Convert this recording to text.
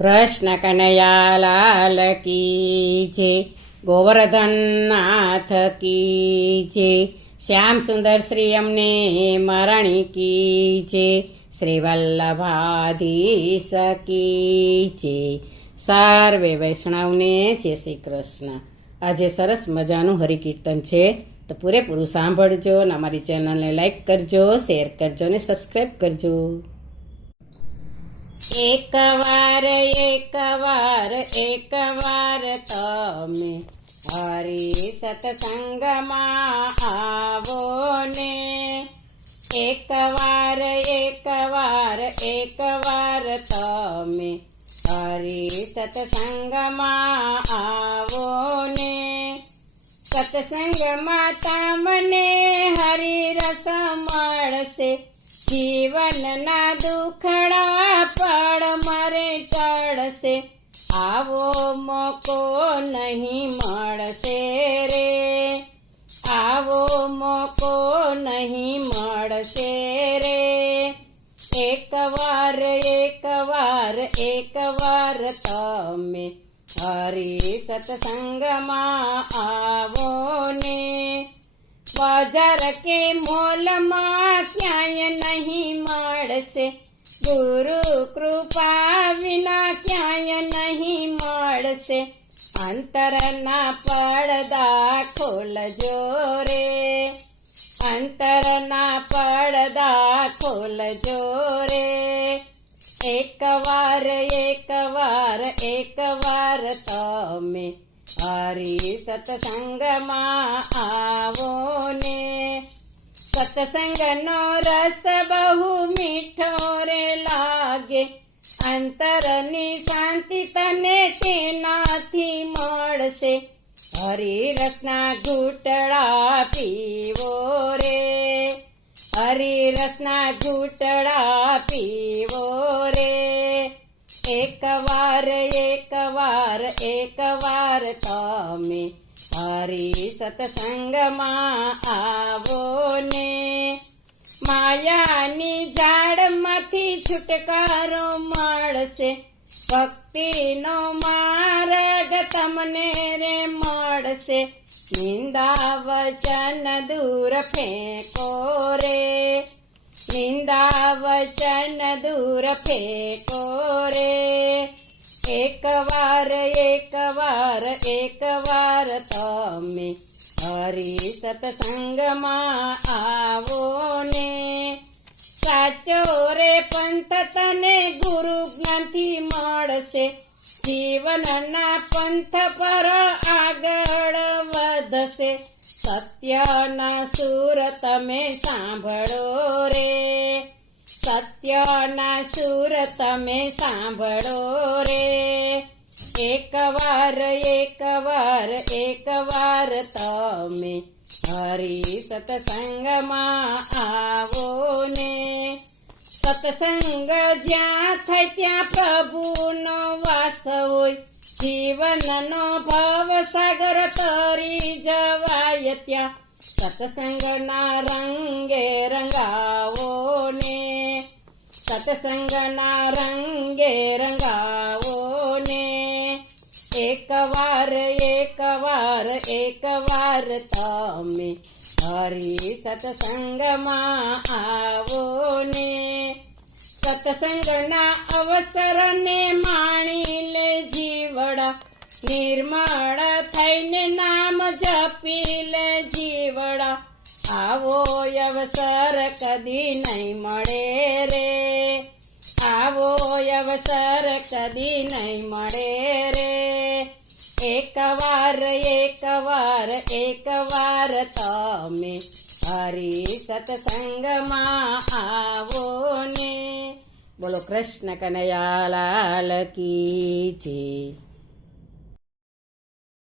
કૃષ્ણ કનૈયાલાલ કી છે ગોવર્ધન નાથ કી છે શ્યામ સુંદર શ્રી અમને મરણી કી જે શ્રી વલ્લભાધીશ કી છે સર્વે વૈષ્ણવને જય શ્રી કૃષ્ણ. આજે સરસ મજાનું હરિકીર્તન છે. તો પૂરેપૂરું સાંભળજો અને અમારી ચેનલને લાઈક કરજો, શેર કરજો અને સબસ્ક્રાઈબ કરજો. એક વાર એક વાર એક વાર તમે હરી સત્સંગમાં આવો ને એક વાર એક વાર એક વાર તમે હરી સત્સંગમાં આવો ને સત્સંગમાં તમને હરિરસ મળશે. જીવનના દુખડા પડ મરે ચડશે. આવો મોકો નહીં મળશે રે. આવો મોકો નહીં મળશે રે. એક વાર એક વાર એક વાર તમે હરિ સત્સંગમાં આવો ને. બજાર કે મોલમાં ક્યાંય મળશે ગુરુ કૃપા વિના ક્યાંય નહીં મળશે. અંતરના પડદા ખોલજો રે. અંતરના પડદા ખોલજો રે. એક વાર એક વાર તમે હરી સત્સંગમાં ને સત્સંગનો રસ બહુ મીઠો રે લાગે. અંતરની શાંતિ તને તેનાથી મળશે. હરિરસના ઘૂંટડા પીવો રે. હરિરસના ઘૂંટડા પીવો રે. એક વાર એક વાર એક વાર તમે હરિ સત્સંગમાં આવો ને માયાની ઝાડમાંથી છુટકારો મળશે. ભક્તિનો માર્ગ તમને રે મળશે. નિંદા વચન દૂર ફેંકો રે. નિંદા વચન દૂર ફેંકો એક વાર એક વાર એક વાર તમે હરિ સત્સંગમાં આવો ને. સાચો રે પંથ તને ગુરુ જ્ઞાનથી મળશે. જીવનના પંથ પર આગળ વધશે. સત્યના સુર તમે સાંભળો સત્યના સુર તમે સાંભળો રે. એક વાર એક વાર એક વાર તમે હરી સત્સંગમાં આવો ને. સત્સંગ જ્યાં થાય ત્યાં પ્રભુનો વાસ હોય. જીવનનો ભવ સાગર તરી જવાય ત્યાં. સત્સંગના રંગે રંગાવો ને. સત્સંગના રંગે રંગાવો ને એક વાર એક વાર એક વાર તમે હરી સત્સંગમાં આવો ને સત્સંગના અવસરને માણી લે જીવડા નિર્મળ થઈને નામ જપી લે જીવડા આવો અવસર કદી નહીં મળે રે અવસર કદી નહીં મળે રે. એક વાર એક વાર એક વાર તમે હરિ સત્સંગમાં આવો ને. બોલો કૃષ્ણ કનૈયાલાલ કી જય.